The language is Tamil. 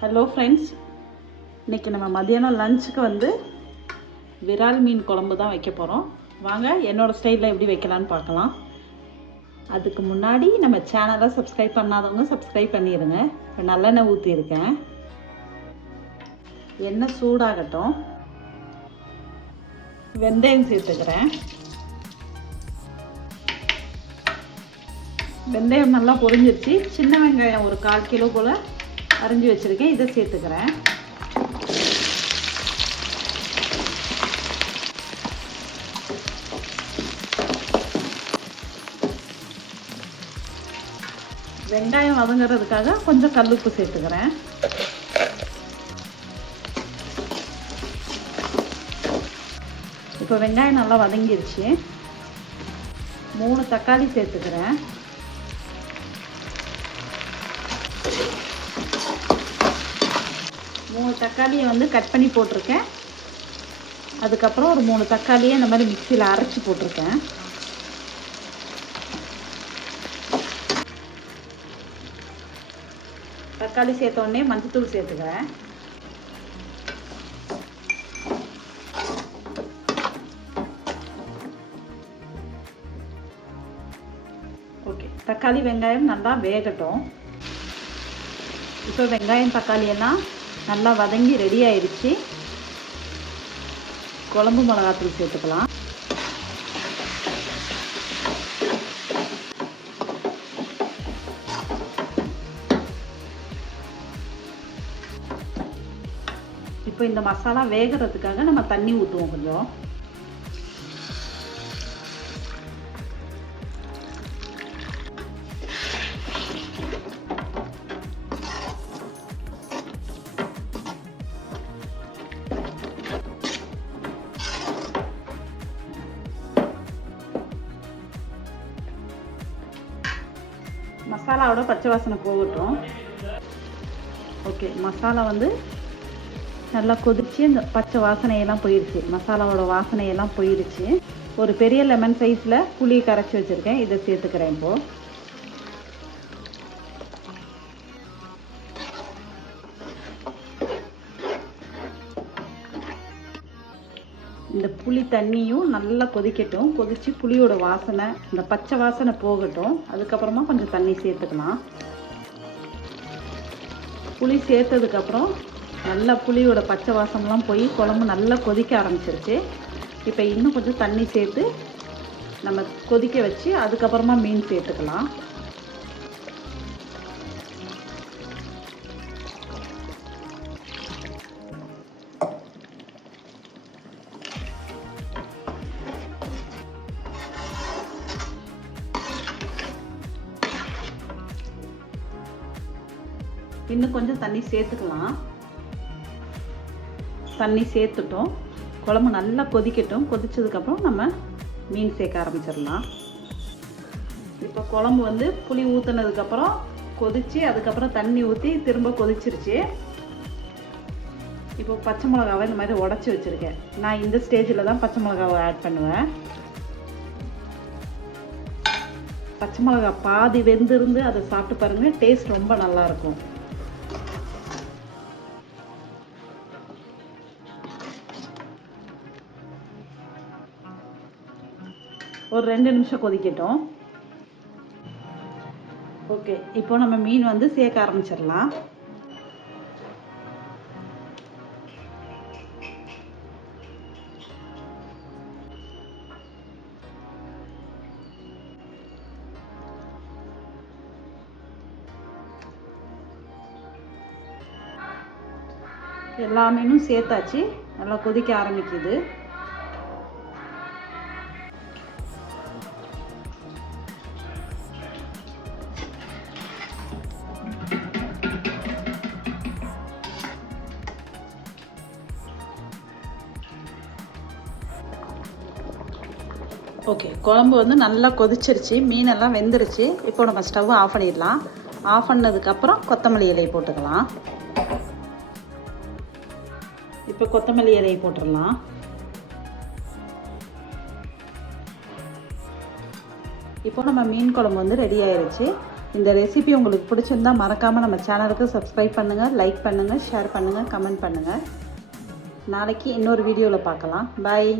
ஹலோ ஃப்ரெண்ட்ஸ், இன்றைக்கி நம்ம மதியானம் லஞ்சுக்கு வந்து விரால் மீன் குழம்பு தான் வைக்க போகிறோம். வாங்க என்னோடய ஸ்டைலில் எப்படி வைக்கலான்னு பார்க்கலாம். அதுக்கு முன்னாடி நம்ம சேனலை சப்ஸ்கிரைப் பண்ணாதவங்க சப்ஸ்கிரைப் பண்ணிடுங்க. இப்போ நல்லெண்ணெய் ஊற்றியிருக்கேன். எண்ணெய் சூடாகட்டும். வெந்தயம் சேர்த்துக்கிறேன். வெந்தயம் நல்லா பொரிஞ்சிருச்சு. சின்ன வெங்காயம் ஒரு 1/4 கிலோ போல் அரிஞ்சு வச்சுருக்கேன். இதை சேர்த்துக்கிறேன். வெங்காயம் வதங்குறதுக்காக கொஞ்சம் கல்லுப்பு சேர்த்துக்கிறேன். இப்போ வெங்காயம் நல்லா வதங்கிருச்சு. 3 தக்காளி சேர்த்துக்கிறேன். தக்காளியை வந்து கட் பண்ணி போட்டிருக்கேன். அதுக்கப்புறம் ஒரு 3 தக்காளியை இந்த மாதிரி மிக்சியில் அரைச்சி போட்டிருக்கேன். தக்காளி சேர்த்த உடனே மஞ்சத்தூள் சேர்த்துக்கிறேன். ஓகே, தக்காளி வெங்காயம் நல்லா வேகட்டும். இப்போ வெங்காயம் தக்காளி எல்லாம் நல்லா வதங்கி ரெடி ஆயிடுச்சு. குழம்பு மிளகாத்தூள் சேர்த்துக்கலாம். இப்போ இந்த மசாலா வேகிறதுக்காக நம்ம தண்ணி ஊற்றுவோம் கொஞ்சம். மசாலாவோட பச்சை வாசனை போகட்டும். ஓகே, மசாலா வந்து நல்லா கொதிச்சு இந்த பச்சை வாசனையெல்லாம் போயிடுச்சு. மசாலாவோட வாசனையெல்லாம் போயிடுச்சு. ஒரு பெரிய லெமன் சைஸில் புளியை கரைச்சி வச்சுருக்கேன். இதை சேர்த்துக்கிறேன். இப்போது இந்த புளி தண்ணியும் நல்லா கொதிக்கட்டும். கொதித்து புளியோட வாசனை, இந்த பச்சை வாசனை போகட்டும். அதுக்கப்புறமா கொஞ்சம் தண்ணி சேர்த்துக்கலாம். புளி சேர்த்ததுக்கப்புறம் நல்லா புளியோட பச்சை வாசனைலாம் போய் குழம்பு நல்லா கொதிக்க ஆரம்பிச்சிருச்சு. இப்போ இன்னும் கொஞ்சம் தண்ணி சேர்த்து நம்ம கொதிக்க வச்சு அதுக்கப்புறமா மீன் சேர்த்துக்கலாம். இன்னும் கொஞ்சம் தண்ணி சேர்த்துக்கலாம். தண்ணி சேர்த்துட்டோம். குழம்பு நல்லா கொதிக்கட்டும். கொதிச்சதுக்கப்புறம் நம்ம மீன் சேர்க்க ஆரம்பிச்சிடலாம். இப்போ குழம்பு வந்து புளி ஊற்றுனதுக்கப்புறம் கொதித்து அதுக்கப்புறம் தண்ணி ஊற்றி திரும்ப கொதிச்சிருச்சு. இப்போ பச்சை மிளகாவை இந்த மாதிரி உடச்சி வச்சுருக்கேன். நான் இந்த ஸ்டேஜில் தான் பச்சை மிளகாவை ஆட் பண்ணுவேன். பச்சை மிளகா பாதி வெந்திருந்து அதை சாப்பிட்டு பாருங்கள். டேஸ்ட் ரொம்ப நல்லாயிருக்கும். ஒரு 2 நிமிஷம் கொதிக்கட்டும். ஓகே, இப்போ நம்ம மீன் வந்து சேர்க்க ஆரம்பிச்சிடலாம். எல்லா மீனும் சேர்த்தாச்சு. நல்லா கொதிக்க ஆரம்பிக்குது. ஓகே, குழம்பு வந்து நல்லா கொதிச்சிருச்சு. மீனெல்லாம் வெந்துருச்சு. இப்போ நம்ம ஸ்டவ் ஆஃப் பண்ணிடலாம். ஆஃப் பண்ணதுக்கப்புறம் கொத்தமல்லி இலையை போட்டுக்கலாம். இப்போ கொத்தமல்லி இலையை போட்டுடலாம். இப்போ நம்ம மீன் குழம்பு வந்து ரெடி ஆயிடுச்சு. இந்த ரெசிபி உங்களுக்கு பிடிச்சிருந்தா மறக்காமல் நம்ம சேனலுக்கு சப்ஸ்கிரைப் பண்ணுங்கள், லைக் பண்ணுங்கள், ஷேர் பண்ணுங்கள், கமெண்ட் பண்ணுங்கள். நாளைக்கு இன்னொரு வீடியோவில் பார்க்கலாம். பாய்.